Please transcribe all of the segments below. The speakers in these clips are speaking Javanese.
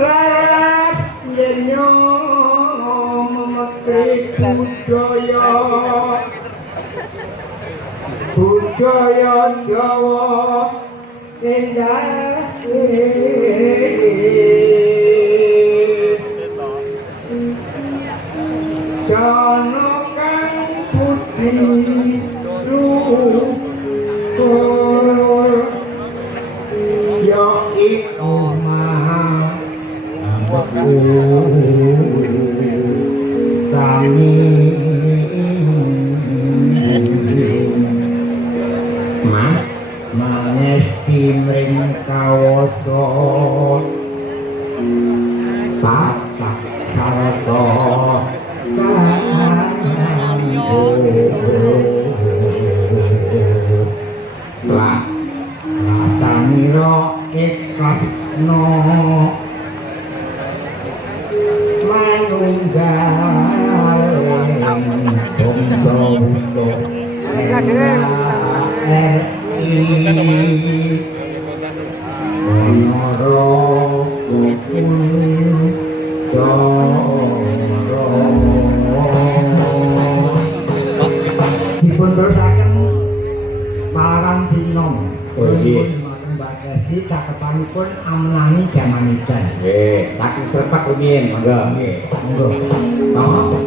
laras nyenyo memetri budaya Jawa endah Jono kang budi luhur ya iku mah kami mangesti mring kawasa patak sarta lah rasanira ikhlasno manunggal bangsa untuk Onoro kupun coro dipun terusaken Malarang Sinom Mbak cakepanipun amlani jamanidan nggih saking Srepak rumiyin monggo nggih monggo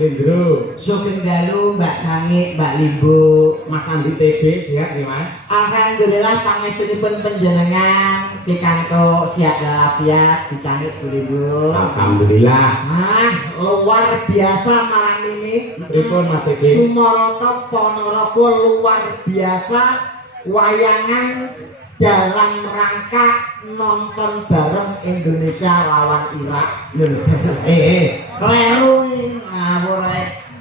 Lindro. Sugeng dalu Mbak Cangik, Mbak Limbo, Mas Andi TB sehat nih Mas. alhamdulillah pangestunipun panjenengan pikantuk sehat walafiat dicangik Bu Limbo. Alhamdulillah. Luar biasa malam ini. Pripun Mas TB? Sumaroto Ponorogo luar biasa, wayangan dalam rangka nonton bareng Indonesia lawan Irak. Kleru ngawur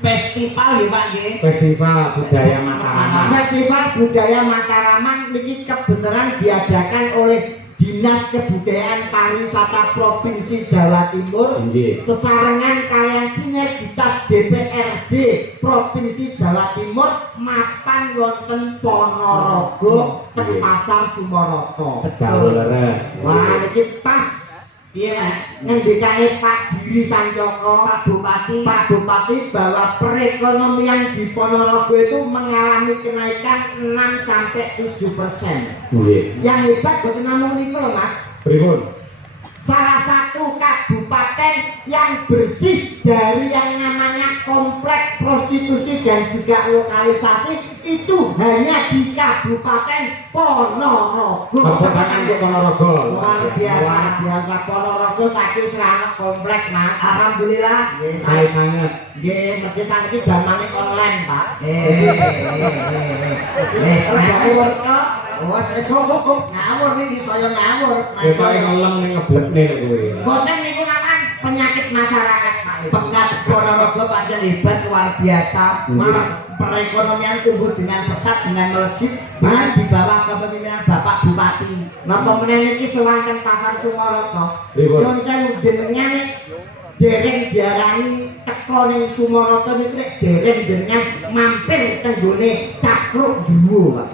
festival ya Pak nggih. Festival Budaya Mataraman. Festival Budaya Mataraman niki kebenaran diadakan oleh Dinas Kebudayaan Pariwisata Provinsi Jawa Timur Nggih. sesarengan kalian sinergitas DPRD Provinsi Jawa Timur mapan wonten Ponorogo teng Pasar Sumoroto. Betul leres. Wah niki pas piye Mas ngendikane Pak Diri Sanjoko Pak Bupati bahwa perekonomian di Ponorogo itu mengalami kenaikan 6 sampai 7%. Nggih. Yang hebat boten namung niku lho Mas. Pripun? Salah satu kabupaten yang bersih dari yang namanya kompleks prostitusi dan juga lokalisasi itu hanya di Kabupaten Ponorogo. Kabupaten Ponorogo. Luar biasa Ponorogo saking serana kompleks Mas. Alhamdulillah. Saya sangat. Nggih, mergi saniki zamane online, Pak. Ngawur kok. Wes cukup ngawur iki saya ngawur. Mas. Kaya ngelem ning ngeblekne kowe. Boten niku namanya penyakit masyarakat, Pak. Pekat Ponorogo pancen hebat luar biasa. Perekonomian tumbuh dengan pesat dengan melejit di bawah kepemimpinan Bapak Bupati. Napa meneh iki sewanten Pasar Sumoroto. Nyuwun sewu jenengan dereng diarani teko ning Sumoroto niku dereng jenengan mampir teng gone Cakruk Duwo, Pak.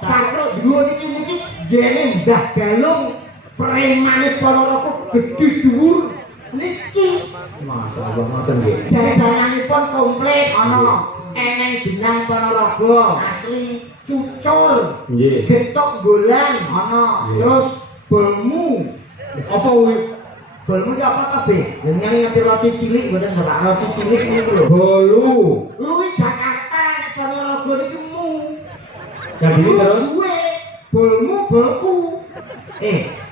Cakruk Duwo niki gene Mbah Galung premane Ponorogo gedhe dhuwur niki. Masyaallah ngoten nggih. Jajananipun komplit ana eneng jenang Ponorogo asli cucul. Nggih. Getok golan ana. Terus bolmu. Apa kuwi? Bolmu iki apa kabeh? Jenengan ngerti roti cilik mboten Pak? Roti cilik niku lho. Bolu. Luwih Jakarta nek Ponorogo niku mu. Jadi terus duwe bolmu bolku.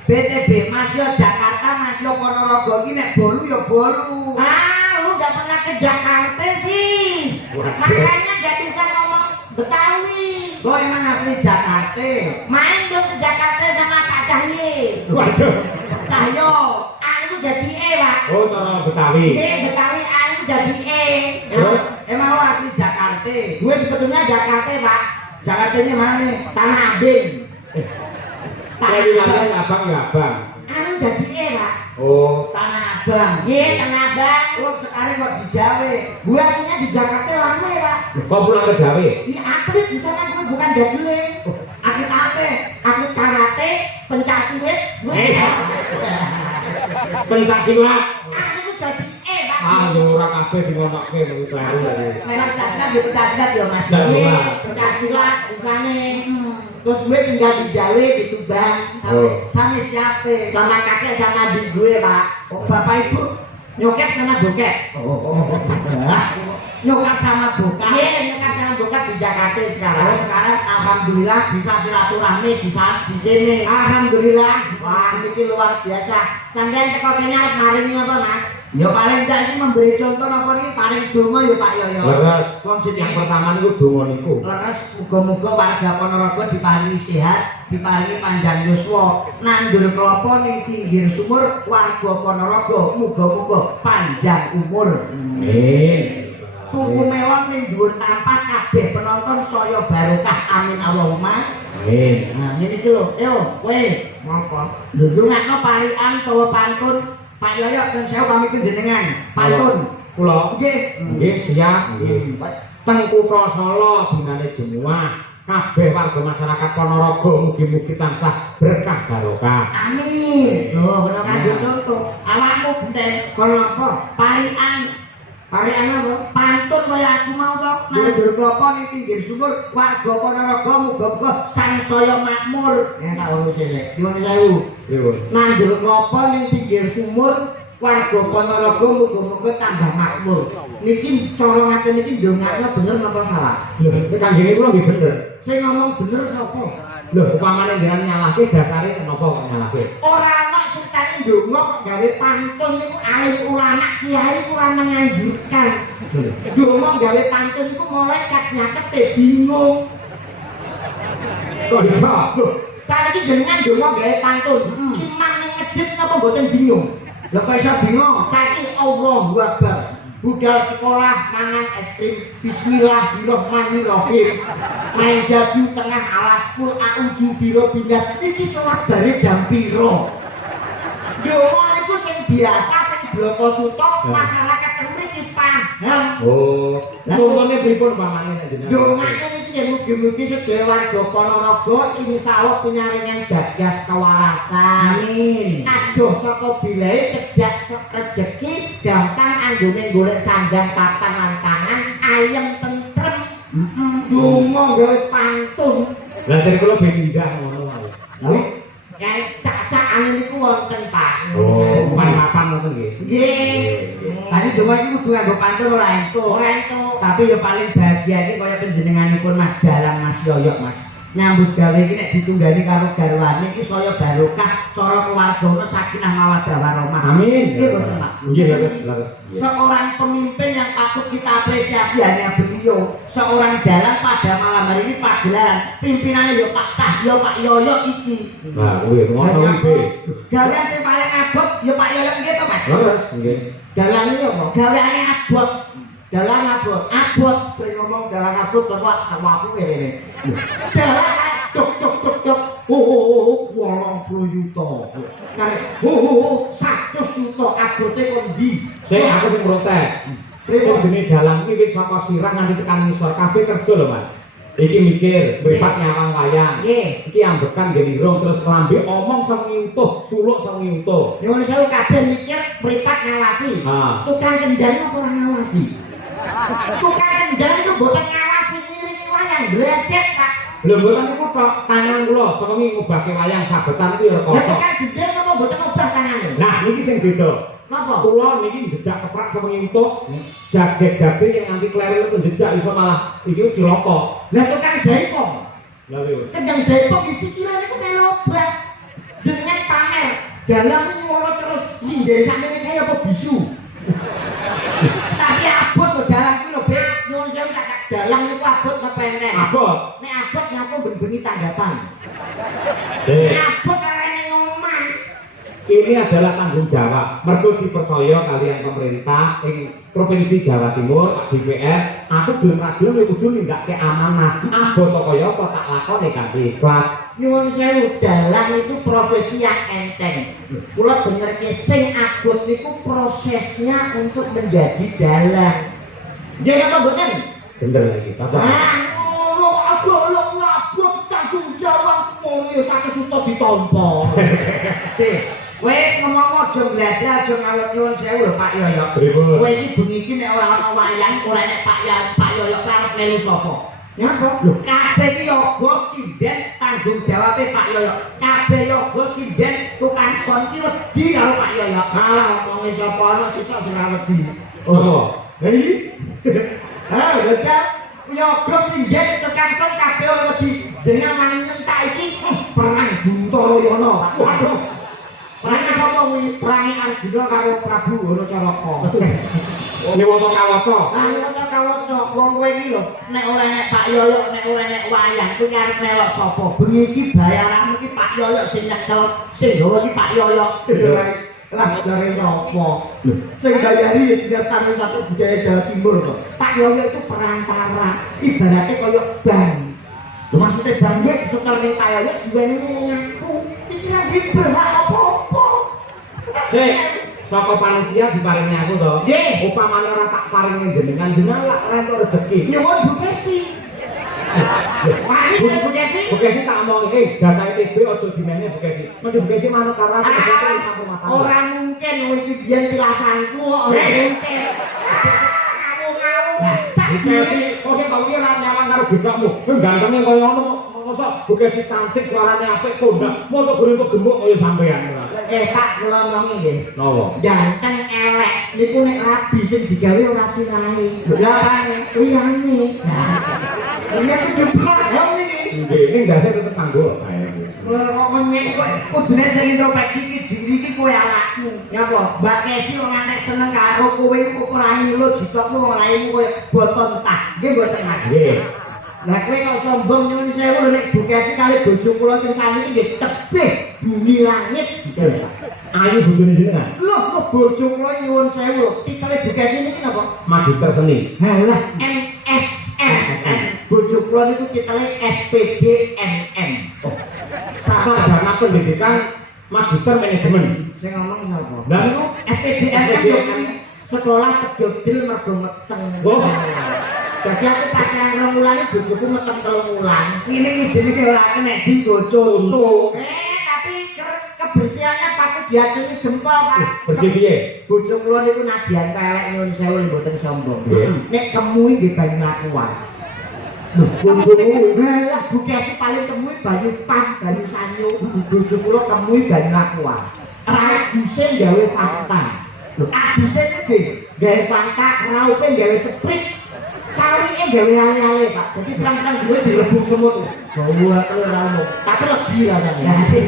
BTB Masih Jakarta, Masih Ponorogo ini nek bolu ya bolu. Lu gak pernah ke Jakarta sih. Makanya gak bisa ngomong Betawi. Lo emang asli Jakarta? Main dong ke Jakarta sama Pak Cahyo. Waduh. Cahyo, aku jadi Pak. Oh, cara Betawi. Betawi aku jadi Terus? Emang lo asli Jakarta? Gue sebetulnya Jakarta Pak. Jakartanya mana nih? Tanah Abang. Saya bilangnya abang ya abang. Anu jadi Pak. Oh, Tanah Abang. Ye, Tanah Abang. Lo sekarang kok di Jawa. Gue aslinya di Jakarta lama ya Pak. kok pulang ke Jawa? Iya atlet di sana gue bukan jadule. Atlet apa? Atlet karate, pencaksilat. Pencaksilat. Aku tuh jadi Pak. Ah, yo ora kabeh dingonokke kuwi kleru. Memang pencaksilat ya pencaksilat ya Mas. Nah, Ye, Pak. pencaksilat di sana. Terus gue tinggal di Jawa di Tuban sama siapa? Sama kakek sama adik gue Pak. Bapak ibu nyokap sama bokap. Nyokap sama bokap. Iya, nyokap sama bokap di Jakarta sekarang. Sekarang alhamdulillah bisa silaturahmi di sini. Alhamdulillah. Wah, ini luar biasa. Sampai teko kene arep maringi apa, Mas? Ya paling tak iki memberi contoh apa nih paling donga ya Pak ya. Leres. Yang pertama niku donga niku. Leres muga-muga warga Ponorogo diparingi sehat, diparingi panjang yuswa, nandur kelapa ning pinggir sumur warga Ponorogo muga-muga panjang umur. Amin. Tuku melon ning dhuwur tampah kabeh penonton saya barokah amin Allahumma. Amin. Nah, ngene iki lho. Yo, kowe ngopo? Ndungakno parian utawa pantun Pak Yoyo dan saya pamit panjenengan. Pantun. Kula Nggih. nggih siap nggih. Teng Kutha Solo dinane Jemuah. Kabeh warga masyarakat Ponorogo mugi-mugi tansah berkah barokah. Amin. Loh, kena kanggo contoh. Awakmu genten kono apa? Parian. Parian apa? Pantun kaya aku mau to. Nandur klapa ning pinggir sumur warga Ponorogo muga-muga sansaya makmur. Ya tak urus sik. Nyuwun sewu. Pripun? Nandur klapa ning pinggir sumur warga Ponorogo muga-muga tambah makmur. Niki cara ngaten iki ndongakno bener napa salah? Lho, nek kanggene kula nggih bener. Sing ngomong bener sapa? Lho, upamane jenengan nyalahke dasare napa kok nyalahke? Ora ana ceritane ndonga kok gawe pantun niku alim ulama kiai kurang menganjurkan. Ndonga gawe pantun niku mulai nyakete bingung. Kok bisa? Saiki jenengan ndonga gawe pantun, imam ning masjid napa mboten bingung? Lha kok iso bingung? Saiki Allahu Akbar. Budal sekolah mangan es krim bismillahirrahmanirrahim main jadu tengah alas pul a'udzu birobbinas iki salat bare jam piro ndonga iku sing biasa sing bloko suto masyarakat mriki paham Oh, contohnya pripun pamane nek jenengan? ndongane iki yen mugi-mugi sedaya warga Ponorogo insyaallah pinyaringan gagas kewarasan amin adoh saka bilae cedak rezeki gampang anggone golek sandang papan lan pangan ayem tentrem donga gawe pantun Lah sing kula ben indah ngono wae. lho kae cacakane niku wonten Pak Oh, papan ngoten nggih. nggih tadi donga iki kudu nganggo pantun ora entuk tapi ya paling bahagia iki kaya panjenenganipun Mas Dalang Mas Yoyok Mas nyambut gawe iki nek ditunggani karo garwane iki saya barokah cara keluargane sakinah mawaddah warahmah. Amin. Nggih boten Pak. Nggih, leres. Seorang pemimpin yang patut kita apresiasi hanya beliau. Seorang dalang pada malam hari ini pagelaran pimpinannya ya Pak Cahyo, Pak Yoyo iki. Nah, kuwi ngono iki. Gawean sing paling abot ya Pak Yoyo nggih to Mas. Leres nggih. Dalang iki apa? Gaweane abot. Dalang abot sing ngomong dalang abot coba aku ngene. Dalang dok. Oh, 80 juta. Kare 100 juta abote kon ndi? Sing aku sing protes. Sing jenenge dalang iki wis saka sirang nganti tekan ngisor kabeh kerja lho, Mas. Iki mikir, mripat nyawang wayang. Nggih. Iki ambekan nggih irung terus lambe omong sewengi utuh, suluk sewengi utuh. Nyuwun sewu kabeh mikir mripat ngawasi. Ha. Tukang kendali apa ora ngawasi? Tukang kendali itu boten ngawasi ngiringi wayang blesek Pak. Lho mboten niku tok tangan kula sewengi ngubahke wayang sabetan iki ya Lah kosong. tukang gendeng apa boten obah tangane? Nah, niki sing beda. Napa? Kula niki njejak keprak sewengi utuh, jag-jag yang nganti kleru itu njejak iso malah iki cilaka. Lah tukang jaipong. Lha lho. Kendang jaipong isi kira niku melu obah. Jenengan pamer. Dalang nyuwara terus sindhe sakmene kaya apa bisu. Tapi abot kok dalang iki lho, Bek. Nyuwun sewu tak dalang niku abot kepenek. Abot. Nek abot nyapa ben-bengi tanggapan. Dek. Abot ora ning omah. Ini adalah tanggung jawab. Mergo dipercaya kalian pemerintah ing Provinsi Jawa Timur, DPR, aku gelem ra gelem ya kudu nindakke amanah. Abot kaya apa tak lakoni kanthi ikhlas. Nyuwun sewu, dalang itu profesi yang enteng. Kula benerke sing abot niku prosesnya untuk menjadi dalang. Nggih napa mboten? Bener lagi. Cocok. Ngono abot tanggung jawab ngono ya sak suto ditampa. Kowe ngomong aja belajar aja ngawur nyuwun sewu lho Pak Yoyo. Pripun? Kowe iki bengi iki nek ora ana wayang, ora nek Pak Yoyo karep melu sapa? Nyapa? Lho kabeh iki yoga sinden tanggung jawabe Pak Yoyo. Kabeh yoga sinden tukang son iki wedi karo Pak Yoyo. Alah omonge sapa ana sisuk sing ora wedi. Oh. Hei. Betul. Yoga sinden tukang son kabeh ora wedi. Dengan wani nyentak iki perang Buntara Yana. Waduh. Perang sapa kuwi? Perang Arjuna karo Prabu Hanacaraka. Ini wonten kawaca. Ah, wonten kawaca. Wong kowe iki lho, nek ora nek Pak Yoyo, nek ora nek wayang, kuwi arep melok sapa? Bengi iki bayaranmu iki Pak Yoyo sing nyekel, sing gawa iki Pak Yoyo. Lah dari sapa? Sing bayari ya tidak satu budaya Jawa Timur kok. Pak Yoyo itu perantara, ibaratnya kaya bank. Lho maksudnya bank iki setel ning Pak Yoyo diweni ning aku. Iki ora berhak apa-apa. Sik, saka panitia diparingi aku to. Nggih. Upamane ora tak paringi jenengan lak rentuk rezeki. Nyuwun Bu Kesi. Wani Bu Kesi. Bu Kesi tak omong jatah TB aja dimene Bu Kesi. Mending Bu Kesi manut karo aku Ora mungkin iki biyen pilasanku kok ora mungkin. Ngawur-ngawur. Bu Kesi, kok sing kok ora nyawang karo gebakmu. Kowe gantenge kaya ngono mosok Bu Kesi cantik suarane apik kondak. Mosok gurung gemuk kaya sampean ora. Pak kula ngomongi nggih. Napa? Ganteng elek niku nek rabi sing digawe ora sirahe. Lah pane liyane. Ini kudu paham iki. Nggih, ning ndase tetep kanggo bae. Kok menyek kok kudune sing introspeksi iki diri iki kowe awakmu. Nyapa? Mbak Kesi wong antek seneng karo kowe ora ngilu jutokmu wong raimu koyo boton tah. Nggih mboten Mas. Nggih. Lah kowe kok sombong nyuwun sewu lho nek Bu Kesi kali bojo kula sing sami iki nggih tebih bumi langit. Ayu bojone jenengan. Loh kok bojo kula nyuwun sewu titele Bu Kesi niki napa? Magister seni. Halah MSSN. Bojo kula niku titele SPDMM. Sarjana pendidikan magister manajemen. Sing ngomong sapa? Lah niku SPDMM kuwi sekolah kedodil mergo meteng. Oh. Jadi aku pacaran 2 wulan bojoku meteng 3 wulan. Ini jenenge ora enek digo contoh. Tapi kebersihannya patut diacungi jempol, Pak. Bersih piye? Bojo kula niku nadyan pelek nyuwun sewu mboten sombong. Nggih. Nek kemui nggih banyu lakuan. Lho, bojoku lah Bu Kesi paling kemui banyu pan, banyu sanyo. Bojo kula kemui banyu lakuan. Raduse gawe Fanta. Lho, aduse iki gawe Fanta, raupe gawe Sprite. Carike gawe ale-ale, Pak. Jadi perang-perang duwe direbung semut. Bawa telur rano. Tapi legi rasane.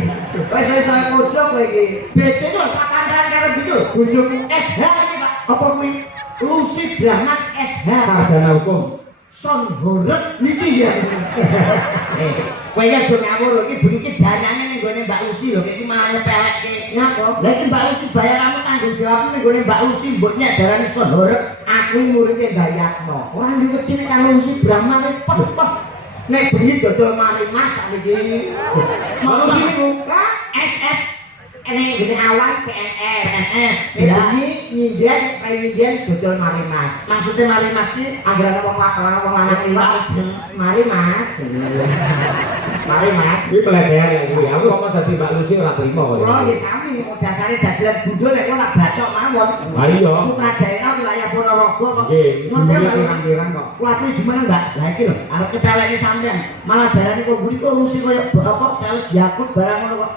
Wes saya kocok kowe iki. Bete lho sakandaran karo iki lho. Bojoku SH iki, Pak. Apa kuwi Lucy Brahman SH. Sarjana hukum. Son horeg niki ya. Kowe ya aja ngawur iki bengi iki danyane ning gone Mbak Lucy lho iki malah nyepelekke. Ngapa? Lah iki Mbak Lucy bayaranmu tanggung jawabmu ning gone Mbak Lucy mbok nyadarani son horeg. Aku muridé Dayatno. Ora diwedi nek karo Lucy Brahman peh. Nek bengi dodol mari Mas sakniki. Lucy niku SS ini awan PNS. Bengi nyindian kaya nyindian dodol mari Mas. Maksudnya mari Mas iki anggere wong lanang liwat. Mari Mas. Mari Mas. iki pelecehan ya kuwi. Aku kok dadi Mbak Lucy ora trimo kok. Kula nggih sami dasare dagelan bundul nek kok tak bacok mawon. Ha iya. Putra daerah wilayah Ponorogo kok. Nggih, Nyuwun sewu pirang-pirang kok. kuwi jumeneng Mbak. Lah iki lho, arep kepeleke sampean. Malah darani kok mburi kok Lucy koyo apa sales Yakut barang ngono kok.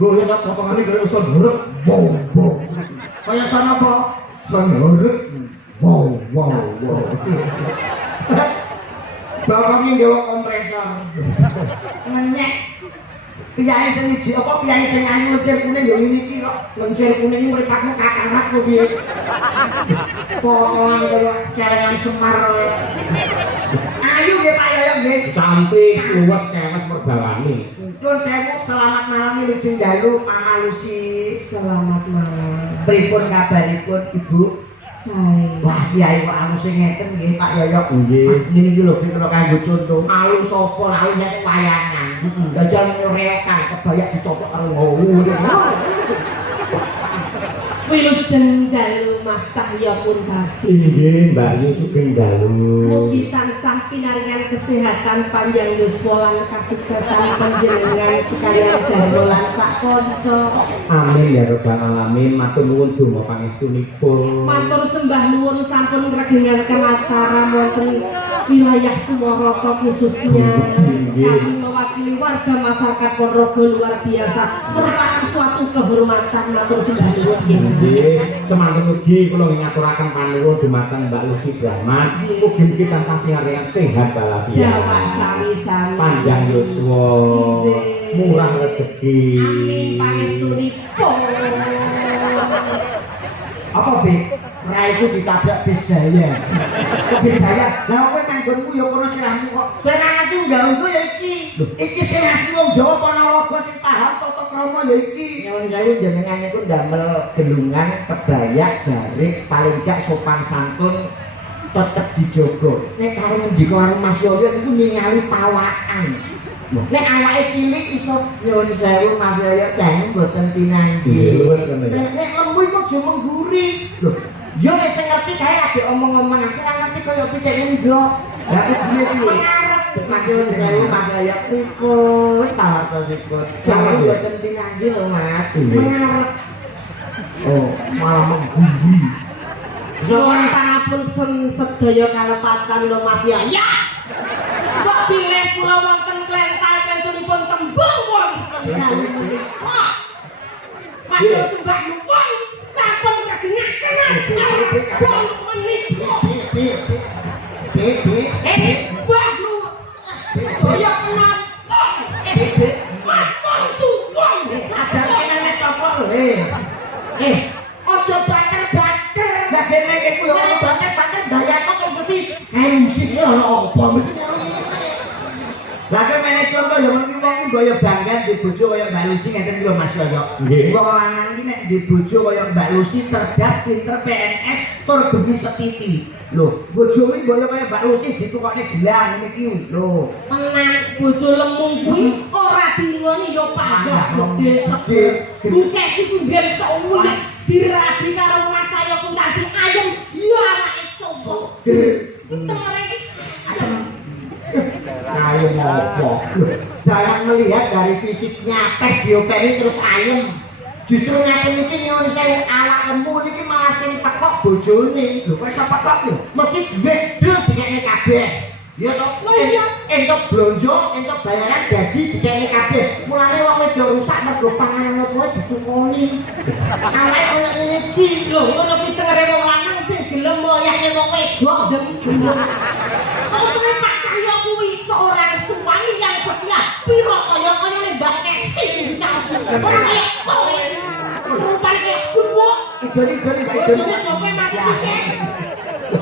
Lho nek potongane kaya son horeg. Wow. Kaya son apa? Son horeg. Wow. Bapaknya nggawa kompresor. Menyek. Piyae sing wiji apa piyae sing ayu lencir kuning ya ngene iki kok. Lencir kuning iki mripatmu kakarak kok piye. Potongan kaya celengan Semar. Ayu nggih Pak Yoyo nggih. Cantik, luwes, kewes merbawane. Nyuwun sewu selamat malam Lujeng Dalu Mama Lucy. Selamat malam. Pripun kabaripun Ibu? Sae. Wah, kiai kok anu sing ngeten nggih Pak Yoyo. Nggih. Niki iki lho kira kanggo contoh. Alu sapa alu nek wayangan. Dajal nyorekan kebayak dicopok karo ngowo. Wilujeng dalu Mas Cahya pun tadi. Nggih, Mbak Yu sugeng dalu. Mugi tansah pinaringan kesehatan panjang yuswa lan kasuksesan panjenengan sekalian garwa lan sak kanca. Amin ya rabbal alamin. Matur nuwun donga pangestunipun. Matur sembah nuwun sampun ngregengaken acara wonten wilayah Sumarata khususnya kami mewakili warga masyarakat Ponorogo luar biasa merupakan suatu kehormatan. Matur sembah nuwun. Nggih, semanten ugi kula ngaturaken panuwun dumateng Mbak Lucy Brahman. Mugi-mugi tansah pinaringan sehat walafiat. Dawa sami-sami. Panjang yuswa. Murah rezeki. Amin pangestunipun. Apa Bik? Raiku ditabrak bis jaya. Kok bis jaya? Lah kowe manggonmu ya kono sirahmu kok. Sing ngerti nggaungku ya iki. Iki sing asli wong Jawa Ponorogo sing paham tata krama ya iki. Nyuwun sewu jenengan niku ndamel gelungan, kebaya, jarik, paling gak sopan santun tetep dijogo. Nek karo ngendika karo Mas Yoyo niku ningali pawakan. Nek awake cilik iso nyuwun sewu Mas Yoyo dene mboten pinanggih. Nggih, luwes kene ya. Nek lembu iku aja mengguri. Lho, yo nek sing ngerti kae ade omong-omongan, sing ngerti kaya pikir ndok. Lah kudune piye? Nyuwun sewu Mas Yoyo pripun tawarsipun. Lah mboten pinanggih lho Mas. Mengarep. Oh, malah mengguri. Nuwun pangapun sedaya kalepatan lho Mas ya. Kok bilih kula wonten klental kencunipun tembung wonten dalu menika. Matur sembah nuwun sampun kagengaken acara menika. Mbah lu. Kaya penonton. Matur suwun. Sadar kene copo lho. Aja bater-bater. Lah kene iki yo ono bater-bater bayarno kok mesti musik ono apa mesti. Lah kene contoh yo ngono iki wong iki boyo bangga di bojo kaya Mbak Lucy ngeten iki lho Mas Yoyo. Wong lanang iki nek di bojo kaya Mbak Lucy cerdas, pinter, PNS, tur bengi setiti. Lho, bojo iki boyo kaya Mbak Lucy ditukokne gelang ngene iki lho. Tenang bojo lemung kuwi ora dingoni yo panggah gede segede. Buke sing ben tok ulik dirabi karo Mas Ayo pun tadi ayem yo anake soso. Tengere iki Ayem apa? Jangan melihat dari fisiknya tek diopeni terus ayem. Justru ngaten iki nyuwun sewu awak lemu niki malah sing tekok bojone. Lho kok iso tekok lho? Mesti duit dul dikene kabeh. Ya toh? Entuk blonjo, entuk bayaran gaji dikene kabeh. Mulane wong wedok rusak mergo panganan apa ditukoni. Salah koyo ngene iki lho ngono kuwi tengere wong lanang sing gelem moyake wong wedok dem. Kok tenan Pak Cahyo kuwi seorang suami yang setia. Piro kaya-kayane Mbak Kesi di kasus. Ora kaya kowe. Rupane kaya kuwo. Idoni Mbak Idoni. Jope mati sisik.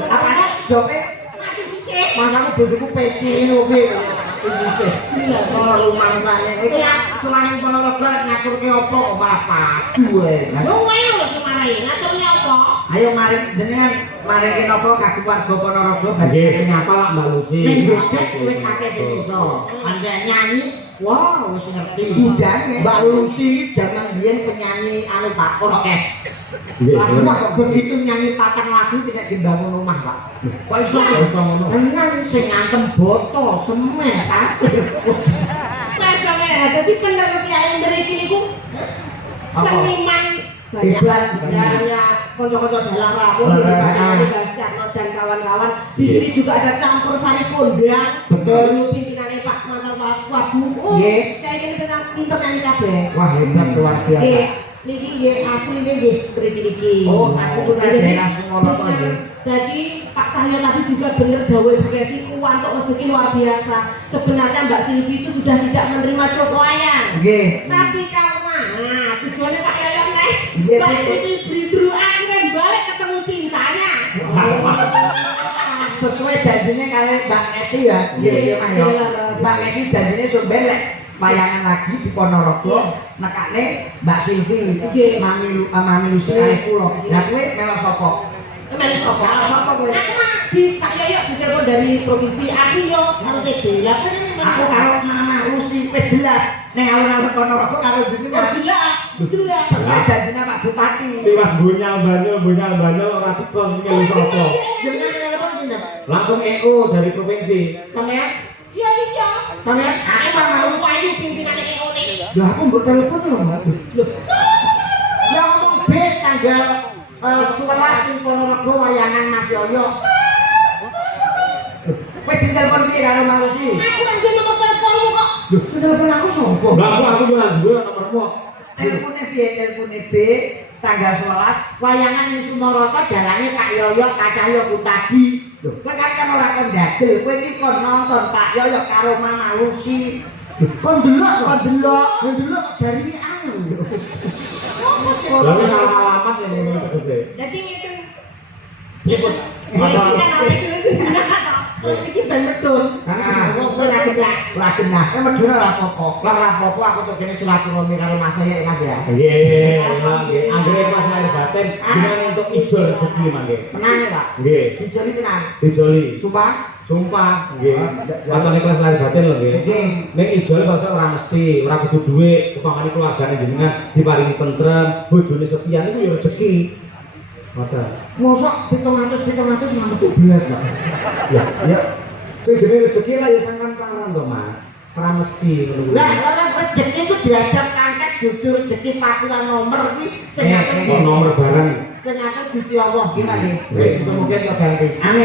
Apane jope? Mati sisik. Manaku bojoku peci lho kowe. Iki sih. Ora rumangsane. Iki suwane Ponorogo ngaturke apa kok malah padu ae. Lho kowe lho sing marahi ngaturne apa? Ayo mari jenengan maringi napa kagem warga Ponorogo Nggih, sing apa lak Mbak Lucy? ning joget wis akeh sing iso. Pancen nyanyi, wah wis ngerti. Budane Mbak Lucy zaman biyen penyanyi anu Pak orkes. Nggih. Wah kok begitu nyanyi patang lagu tidak dibangun rumah Pak. Kok iso ngono? Tenang sing ngantem boto, semen, pasir. Jadi bener kiai mriki niku seniman Hebat. ya kanca-kanca dalang rawuh dan kawan-kawan. Di sini juga ada campur sari kondang. Betul. Pimpinannya Pak Mantan Wabu. Oh, Nggih. saya ini tentang pinter nyanyi kabeh. Wah hebat luar biasa. Nggih, niki nggih asli nggih mriki niki. Oh, asli putra daerah Sumoroto nggih. Jadi Pak Cahyo tadi juga benar dawuh Bekasi untuk rezeki luar biasa. Sebenarnya Mbak Silvi itu sudah tidak menerima Joko Ayang. Nggih. Tapi karena tujuannya Pak Yoyong nih, Nggih, Mbak betul. Silvi beli dulu akhirnya balik ketemu cintanya. Sesuai janjinya kali Mbak Esi ya. Nggih, Mas ya. Mbak Esi janjinya sampeyan lek wayangan lagi di Ponorogo nekane Mbak Silvi, Mami Lucy kali kula. Lah kowe melo sapa? Kemana sopo? Sapa kowe? Aku mah di Pak Yoyo ditelepon dari provinsi aku yo RTB. Lah kan ini Aku karo Mama Lucy wis jelas. Ning alun-alun Ponorogo karo jenengan. jelas. Sesuai janjinya Pak Bupati. Tiwas bunyal banyak ora teko nyelu sapa. Jenengan telepon sinten? Langsung EO dari provinsi. Sampeyan? Iya iya. Sampeyan? Aku Mama mau Lucy. ayu pimpinannya EO ini. Lah aku mbok telepon lho, Mbak. Ya ngomong B tanggal 11 ing Ponorogo wayangan Mas Yoyo. Kowe ditelepon piye karo Mbak Lucy? Aku kan dia nomor teleponmu kok. Lho, sing telepon aku sapa? Lah aku ora duwe nomormu. Telepone piye? Telepone B tanggal 11 wayangan ing Sumoroto dalange Kak Yoyo, Kak Cahyo Kutadi. Lho, kowe kan ora kon ndadel, kowe iki kon nonton Pak Yoyo karo Mama Lucy. Kon delok jarine anu lho. Lah wis alamat ya ngene tegese. Jadi ngeten. Nyebut. Ya iki kan apa dulu sih toh. Terus iki ben medun. Wong ora genah. Ora genah, medhune ora apa-apa. Lah ora apa-apa aku tok kene silaturahmi karo Mas ya Mas ya. Nggih, nggih. Anggere pas lahir batin dengan untuk ijol rezeki mangke. Tenang ya, Pak. Nggih, Dijoli tenang. dijoli. Sumpah. Sumpah, nggih. Watone kelas lahir batin lho nggih. Nggih. Ning ijol sosok ora mesti, ora kudu dhuwit, upamane keluargane jenengan diparingi tentrem, bojone sepian iku ya rezeki. Mata. Mosok 700 ngamuk 12, Pak. Ya. Sing jenenge rezeki lah ya sampean pangaran to, Mas. Ora mesti ngono kuwi. Lah, ora rezeki itu diajak angkat judul rezeki fakulan nomor iki sing ngatur nomor barang. sing ngatur Gusti Allah iki Pak nggih. Wis mungkin kok ganti. Amin.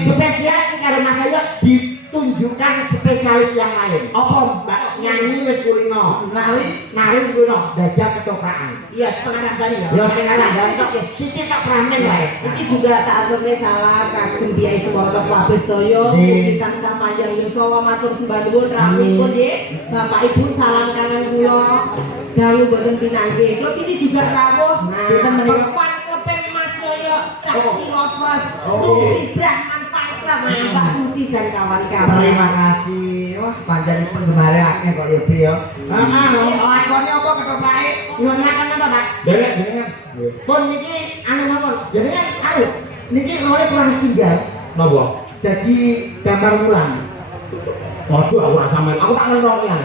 Spesial iki karo Mas Ayo ditunjukkan spesialis yang lain. Apa, Mbak? nyanyi wis kulino, nari wis kulino, dajal ketoprak. Iya, setengah ragani ya. Ya setengah ragani kok sithik tak pramen wae. Iki juga tak aturne salah kagem Biai Sumarto Kabeh sedaya mugi tansah panjang yuswa matur sembah nuwun rawuhipun nggih. Bapak Ibu salam kangen kula. Dawuh boten pinanggih. Terus ini juga rawuh Sinten menika? Fan Kope Mas Yoyo Caci Lovers. Oh. Si Brahman Fan Club Mbak Susi dan kawan-kawan. Terima kasih. Wah, pancen penggemare akeh kok ya, Bi ya. Heeh, lakone apa ketoprake? Nyuwun lakon apa, Pak? Delek jenengan. Pun niki anu mawon. Jenengan niki lore kurang tinggal. Napa? Jadi gambar wulan. Waduh aku ora sampean. Aku tak ngerti ya.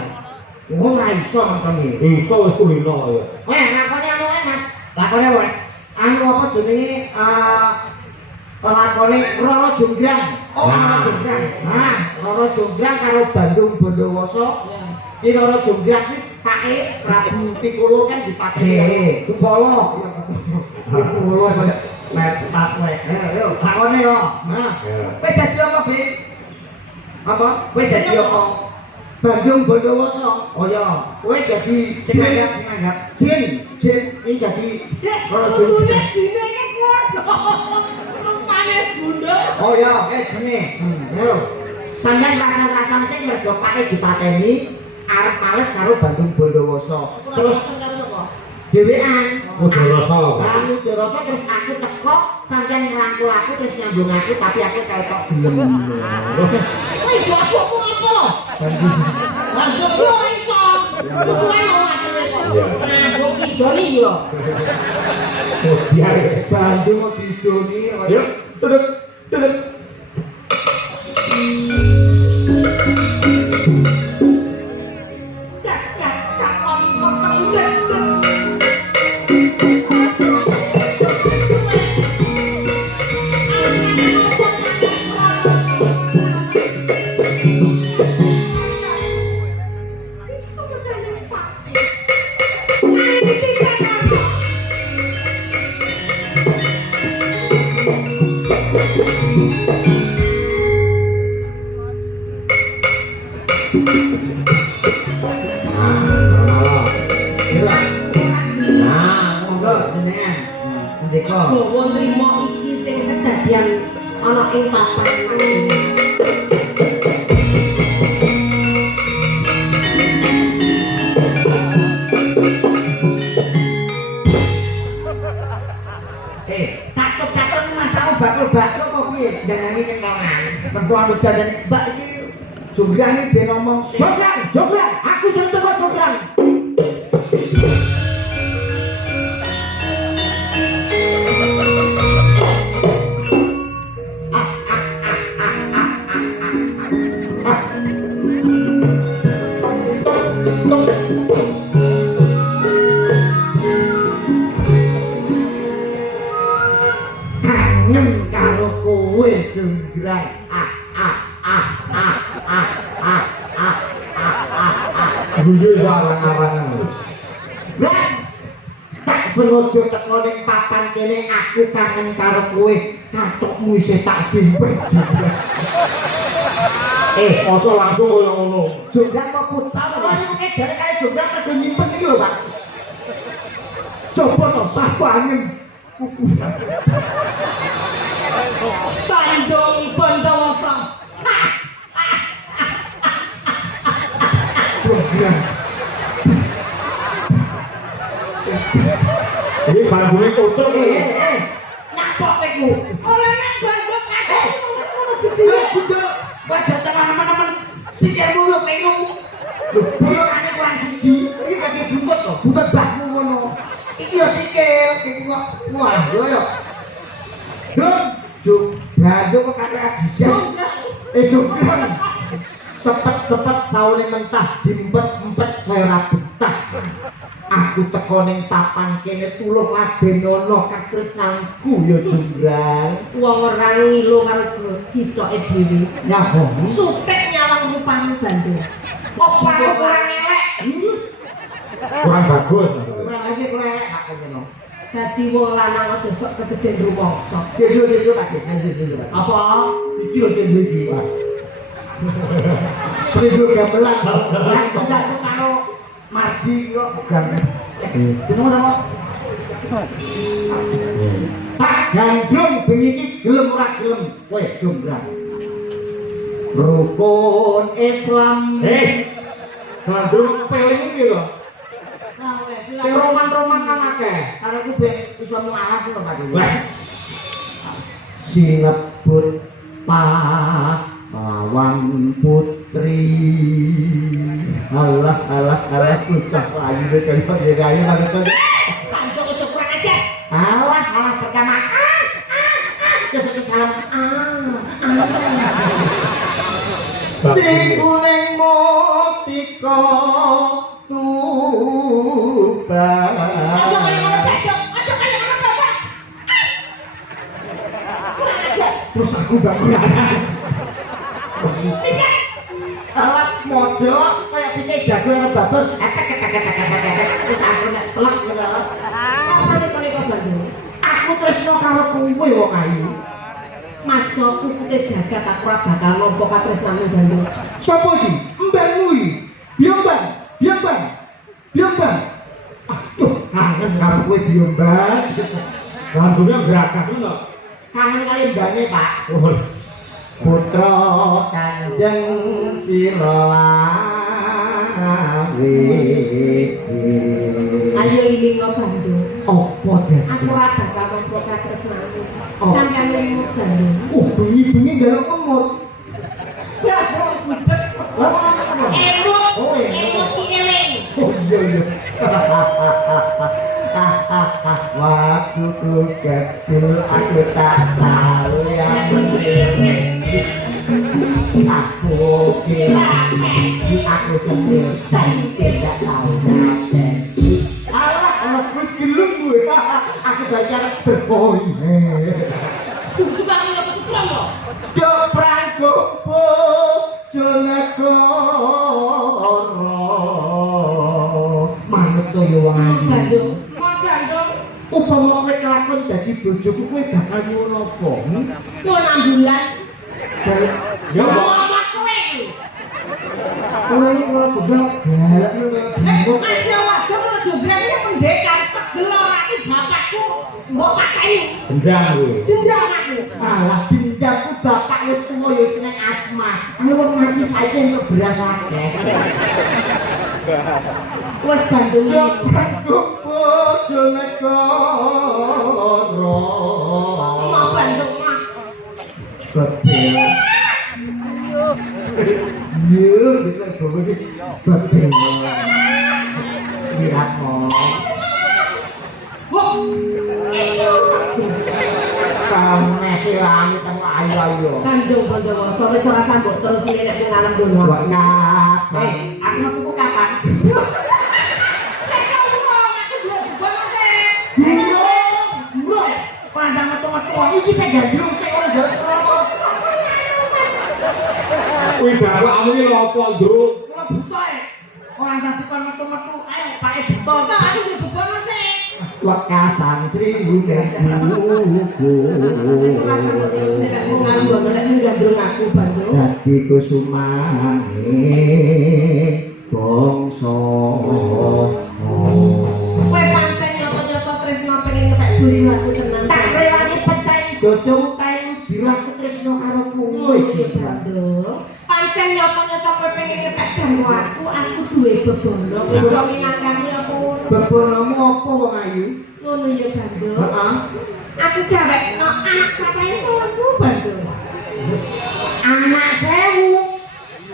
Oh, ora iso nonton iki. Iso wis kulino ya. Weh, lakone anu wae, Mas. Lakone wes. Anu apa jenenge lakone Roro Jonggrang. Oh, Roro Jonggrang. Nah, Roro Jonggrang karo Bandung Bondowoso. Iki Roro Jonggrang iki pake Prabu Piccolo kan dipake. Kumbolo. Kumbolo kaya mer sepat wae. Ayo, lakone yo. Nah, kowe dadi apa, Bi? Apa? Kowe dadi apa? Bandung Bondowoso. Oh ya, kowe dadi sing anggap Jin iki dadi Roro Jonggrang. Oh ya, jene. Yo. Sampeyan rasa-rasan sing mergo pake dipateni arep males karo Bandung Bondowoso. Terus dhewean. Udah rasa. Aku rasa terus aku teko sampeyan ngrangkul aku terus nyambung aku tapi aku ketok gelem. Wis aku apa? Lah yo ora iso. Musuhe mau akhire kok. Nah, wong idoni yo. Oh, biar. Bandung kok didoni. Yuk, duduk. Jagat kakon peteng Gowo nrimo iki sing kedadian ana ing papan iki. Takut-takut Mas aku bakul bakso kok piye? Jangan iki kentongan. Pertuan dadan Mbak iki Jonggrang iki ben ngomong Jonggrang, aku sing teko Jonggrang. Kangen karo kowe Jonggrang. Guyu sarang-arangan. Lah, tak sengaja teko ning papan kene aku kangen karo kowe. Katokmu isih tak simpen. Masa langsung koyo ngono. Jonggrang kok futsal kok niku kedare kaya Jonggrang rada nyimpen iki lho, Pak. Coba to sapangen. Bandung Bondowoso. Jonggrang. Ini bangune kocok iki. Nyapok iku. Ora nang Bandung kabeh ngono gede. Wajah teman-teman sikil muluk niku. Lho, bolongane kurang siji. Iki bagi buntut to, buntut bahmu ngono. Iki yo sikil, iki kok wah yo yo. Bandung kok kate bisa. Jonggrang. Sepet-sepet saune mentah diempet-empet saya ora betah. Aku teko ning papan kene tulung ladenono katresnanku ya Jonggrang. Wong ora ngilu karo ditoke dhewe. Ya Supek nyawang rupane Bandung. apa aku kurang elek? Kurang bagus. Kurang aja kurang elek tak ngono. Dadi wong lanang aja sok kegeden rumangsa. Dhewe Pak, Apa? Iki lho iki. Seribu gamelan. Lan kok karo Mardi kok gamelan. Jeneng apa? Pak Gandrung bengi iki gelem ora gelem kowe jombrang. Rukun Islam. Gandrung peling iki lho. Sing roman-roman kan akeh. Karo ku ben iso mualaf lho Pak. Sinebut pahlawan putri. Alah bocah layu kaya gaya banget. Pantuk aja kurang ajar. Alah pertama. Kesuk salam. Sing kuning mustika tuba. Aja kaya ngono bedok, aja kaya ngono bedok. Kurang ajar. Terus aku gak kurang. Alat mojo kaya pike jago karo babon. Terus aku nek telak ngono. Rasane kaya kok Bandung. Aku tresno karo kowe wong ayu. Masuk kukute jagat aku ora bakal nampa katresnane Bandung. Sopo iki? Mbakmu iki. Biombang. Aduh, kangen karo kowe Biombang. Gandrungnya gerakas lho. Kangen kali mbane, Pak. Oh. Putra Kanjeng Sirolawe. Ayo ilingo Bandung. Apa dadi? Aku ora bakal nampa katresnane. Oh. Sampeyan mung Bandung. Bengi-bengi njaluk kemut. Ya, kok budek. Emot ki eling. Oh iya. Waktu ku kecil aku tak tahu yang aku kira aku sendiri tidak tahu nanti. Alah, wis gelem gue. Aku belajar berpoin. Suka ngene kok kurang lho. Yo prangko Jonegoro. Manut to yo wae. Bandung. Upama kowe kelakon dadi bojoku kowe bakal nyuwun apa? Yo nang bulan. Yo Ngomong kowe. Kowe iki ora jeblok galak yo. Masih waduh kok jobrak iki pendekar pegel ora iki bapakku. Mbok pakeni. Gendang kowe. Dendam aku. Alah dindangku bapak wis tuwa ya seneng asma. Ayo wong mati saiki entuk beras akeh. Wes Bandung Yo iki. prangko Jonegoro. Mau Bandung mah. Bebel. Iya, kita bawa di bebel. Mirakmo. Wah. Kamu nasi lami temu ayo. Bandung sore ora sambut terus milih nek ngalem dono. Buat kas. Aku mau tuku kapan? Burung. Pandang metu-metu. Iki saya gandrung, saya orang jalan serama. Kuwi bapak amune lho apa, Ndruk? Kula buta ya. Orang tadi kon metu-metu. Ayo, Pak buta. Nah, aku di bebon sih. Wekasan seribu buku. Wis ora sambut terus nek ngalem dono nek gandrung aku Bandung. Dadi kusumane bangsa. Kowe pancen nyoto-nyoto tresno pengen ngepek bojo aku tenan. Tak rewangi pecah dodong tayu dirah tresno karo kowe iki Bandung. Pancen nyoto-nyoto kowe pengen ngepek garwa aku duwe bebono. Kowe minangkani apa ngono. Bebonomu apa wong ayu? Ngono ya Bandung. Heeh. Aku gawekno anak cacahe 1000 Bandung. Anak 1000.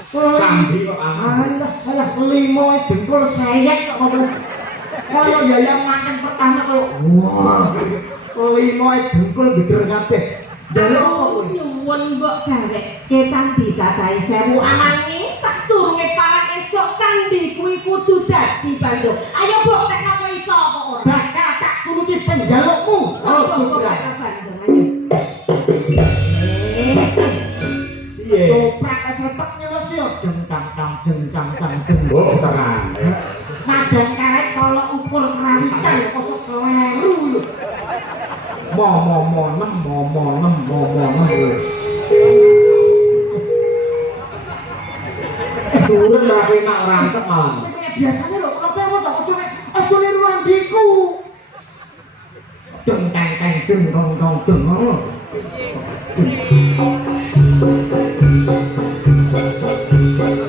Kambi kok aman. Alah limo dengkul sayek kok ngono. Kaya yayang makan pertama kok. Wah. Limo dengkul geder kabeh. Delok apa kowe? Nyuwun mbok gawekke candi cacahe 1000 amange sadurunge parang esuk candi kuwi kudu dadi Bandung. Ayo mbok tek apa iso apa ora? Bakal tak turuti penjalukmu. Oh, Bandung ayo. Piye? Toprak esretek nyelot yo jeng-tang-tang. Oh, tenan. Madang karet kalau ukur kerawitan kok keleru. Mo. sulit wandiku. Deng teng teng deng dong dong deng.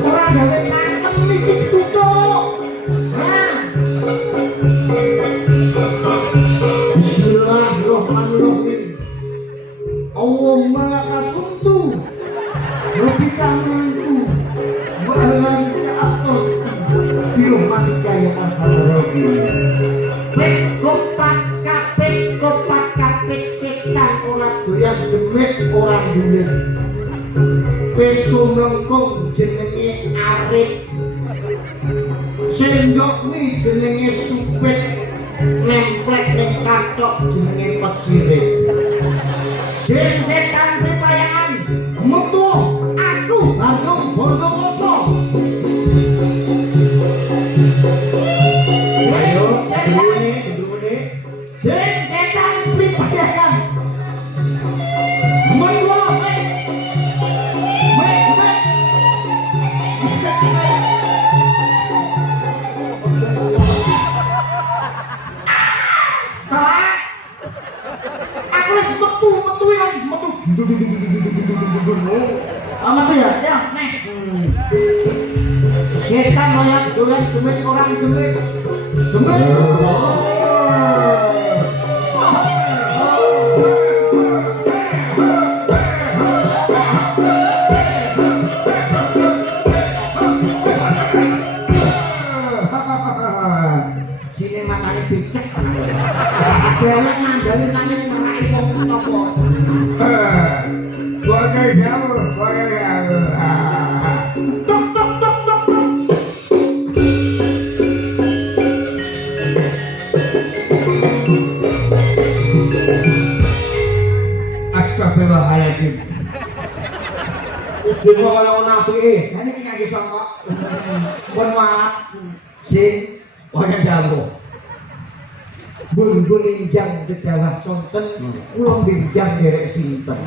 Ora gawe pakem iki tutuk. Bismillahirrahmanirrahim. Allahumma lakasuntu lebih tanganku bahalan keatur birahmatika ya arhamar kopak kapit setan ora doyan demit ora dulit peso mlengkung jenenge arit sendok mi jenenge supit nemplek ning kathok jenenge pecirit. Jeng setan pripayangan metu aku Bandung Bondowoso. Ayo, gendrune. Jeng setan pripayangan metu Amat ya, nih. Setan banyak dolan demit orang demit. Sini matanya becek. Belek nandani saking ngerai wong topo. Bagai jauh. Tok. Astagfirullahaladzim. Ujung kok kaya ono apike. Lah niki ngangge songkok. Pun walap sing kaya jauh. Bun injang gedawah sonten kula benjang derek sinten.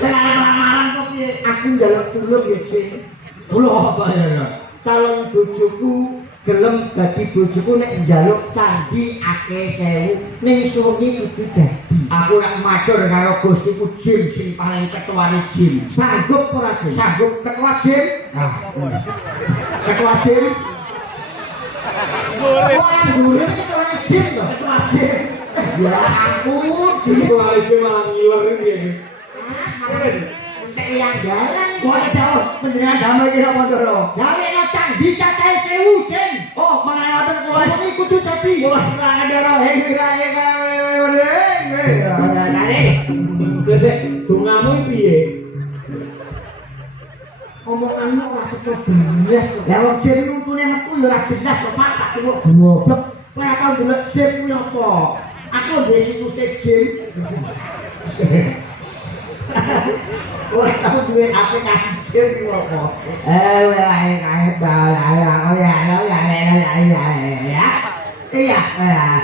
Lamaran kok piye? Aku njaluk tulung ya, Cing. Kula apa ya? Calon bojoku gelem dadi bojoku nek njaluk candi akeh sewu ning suwengi kudu dadi. Aku nek matur karo Gustiku Jin sing paling ketuane Jin. Sanggup ora, Jin? Sanggup ketua Jin? Ketua Jin? Boleh ketua Jin to, ketua Jin. Ya ampun, Jin Ketua Jin malah ngiler iki. entek yang jalan. Kok jauh panjenengan damel iki apa ndoro? Gawekno candi cacahe 1000, Jin. Oh, mangaten kula iki kudu dadi. Kula silakan ndoro, hei Sesek dongamu piye? omonganmu ora cocok benes. Lah wong Jin nuntune metu ya ora jelas kok Pak, tak tengok goblok. Kowe ora tau ndelok Jin kuwi apa? Aku duwe situs Jin. Ora tau duwe aplikasi Jin kuwi apa? Wae kae dal aku ya. Iya.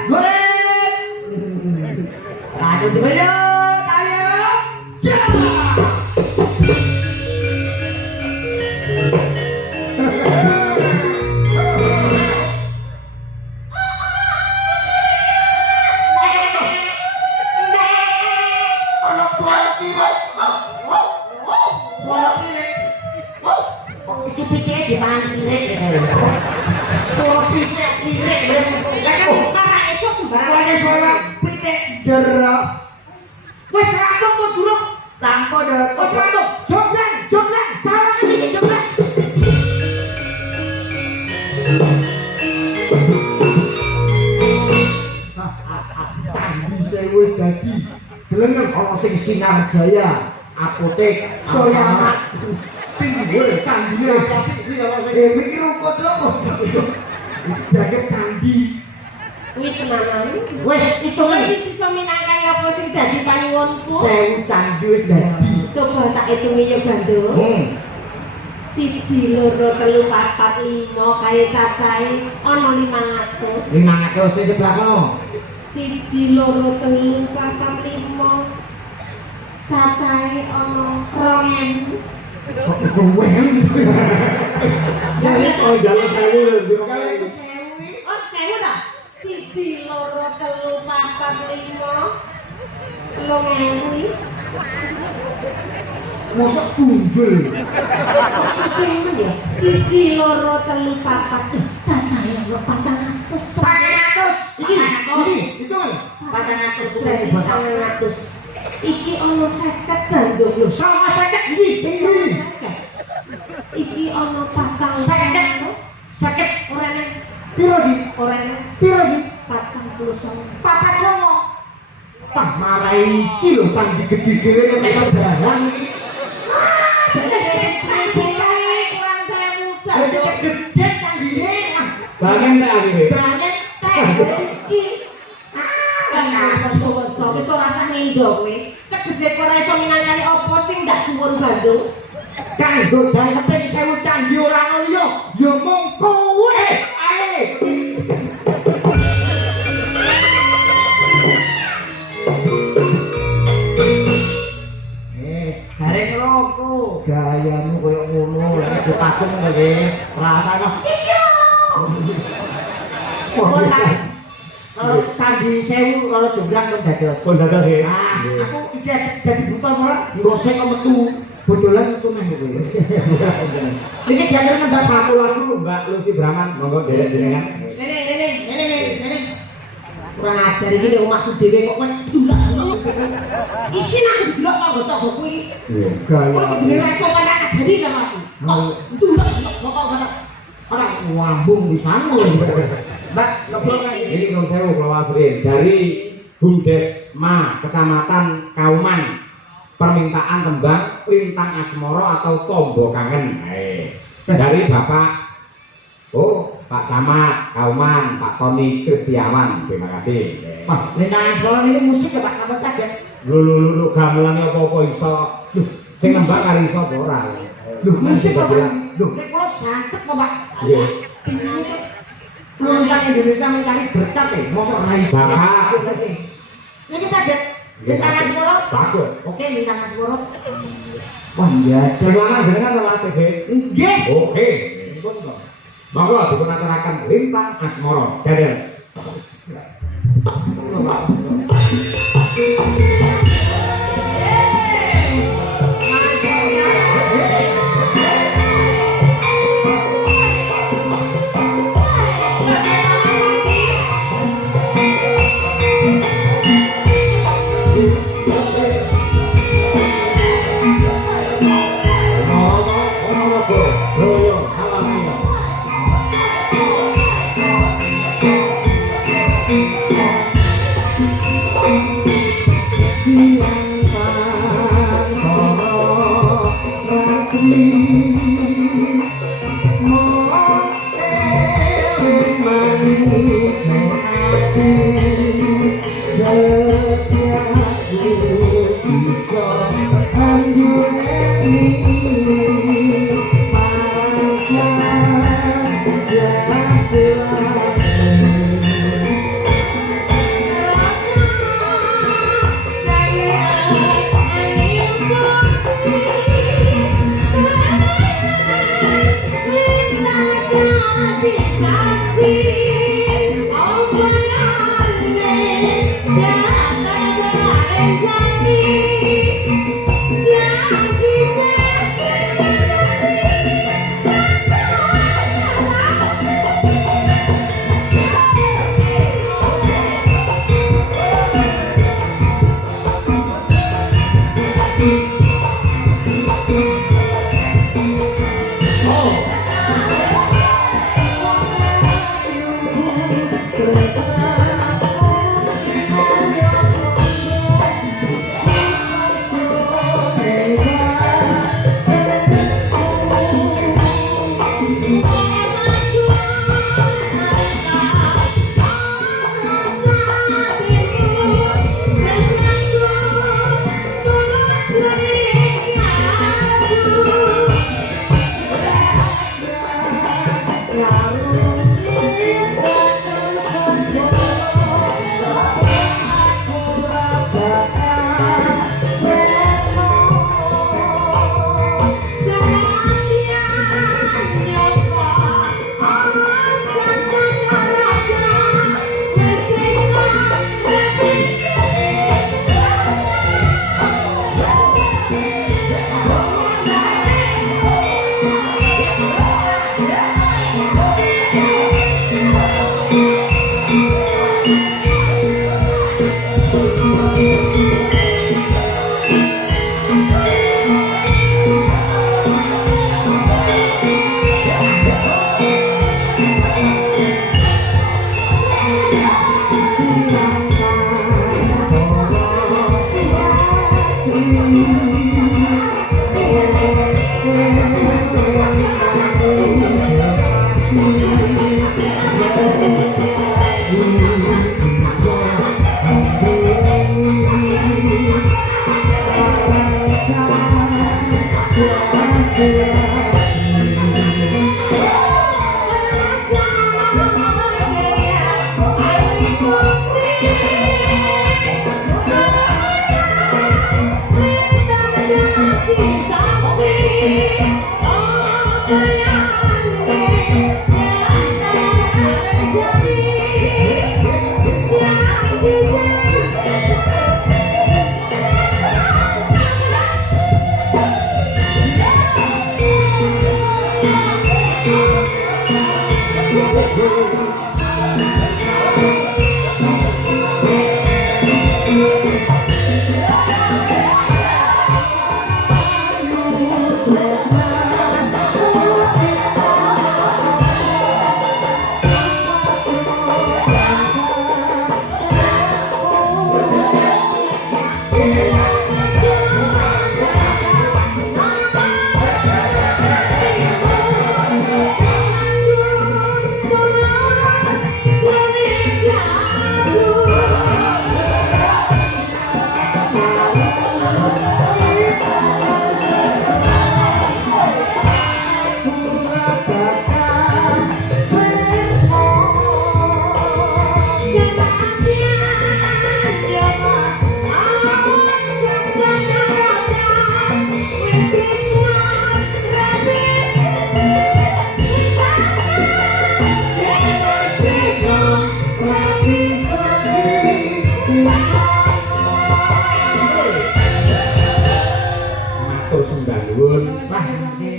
Goreng. Aduh coba yo, ayo. Itu pikir di mana kirek suara pirek lah kan para esok sembarang suara pitik derok wes random kok duruk sampo derok wes random joglan salah iki joglan candi saya wis dadi delengen ana sing Sinar Jaya apotek Soyamat pinggir candine tapi mikir rukut lho jaket candi Kuwi tenanan. wes hitungan Iki sisa minangkan apa sing dadi panyuwunku? 1000 candi wis dadi Coba tak hitungi ya Bandung. 1, 2, 3, 4, 5 kaya cacahe ana 500. 500 sing sebelah kono 1, 2, 3, 4, 5 cacahe ana 2000. kok kowe Oh, jalan saya kalau itu 1000 Oh sewu ta? 1 2 3 4 5 6 Mosok punjul. Sekian ya? 1 2 3 4 cacahe ono 400. 400. Iki itu kan 400 Berarti 900. Iki ono 50 bandung lho. 50 iki. Iki ono 400. 50 Orane piro di? orane Piro di? 49. Papat songo. Pah marai iki lho pang digede-gede kaya barang iki. Kurang 1000 Jadi bandung. gede kan dine. Bangen tak akhirnya? Banget iki. Wis ora usah ngendho kowe. Tegese kowe ora iso minangkani apa sing ndak suwun Bandung. Kanggo gawe keping 1000 candi ora ono liya. Ya mung kowe. Ae. Gareng roko. Gayamu koyo ngono, lek dipatung kowe rasane. Kalau candi 1000 kalau jumlah kon dados. Kon dados ya. Ah, aku iki dadi buta malah ngosek kok metu. Bodolan metu nang kowe. Iki jajar mendak Satu lagu Mbak Lucy Brahman, monggo derek jenengan. Nene. Kurang ajar iki nek omahku dhewe kok ndulak. Isin aku didelok tangga-tangga kuwi. Iya. Kok jenenge ra iso kan ajari karo aku. Ndulak kok ora ngambung di sana. Mbak, ngobrol kan Ini Nun Sewu Pulau Asrin dari Bumdesma Kecamatan Kauman, permintaan tembang Lintang Asmoro atau Tombo Kangen. Dari Bapak Pak Camat Kauman, Pak Tony Kristiawan. Terima kasih. Wah, Lintang Asmoro ini musik ya Pak, apa saja? Lu gamelannya apa iso? Sing nembang kari iso apa ora? Musik apa? Loh, nek kula santet kok Pak. Iya. Lulusan Indonesia mencari berkat ya, mosok ra iso. Bapak. Ini saja. Lintang Asmoro. Bagus. Oke, Lintang Asmoro. Wah, iya. Selamat dengan nama TV. Nggih. Oke. Monggo dipunaturaken Lintang Asmoro. Dadah.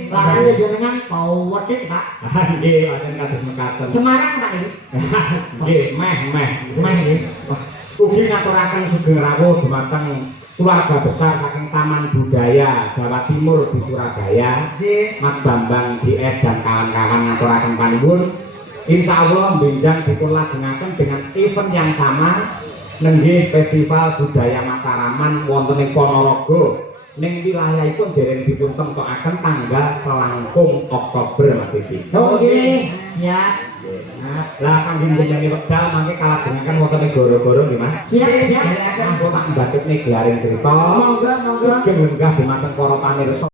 Sarane jenengan bau wedhit, Pak. Nggih, wonten kados mekaten. Semarang, Pak iki. Nggih, meh nggih. Ugi ngaturaken sugeng rawuh dumateng keluarga besar saking Taman Budaya Jawa Timur di Surabaya. Nggih. Mas Bambang DS dan kawan-kawan ngaturaken panuwun. Insyaallah benjang dipunlajengaken dengan event yang sama nenggih Festival Budaya Mataraman wonten ing Ponorogo. Ning wilayahipun dereng dipun temtokaken tanggal selangkung Oktober Mas Titi. Oh nggih, siap. Lah kangge njenengan wekdal mangke kalajengaken wonten ing goro-goro nggih Mas. Siap. Monggo tak mbatekne gelaring crita. Monggo. Sugeng lenggah dumateng para pamirsa.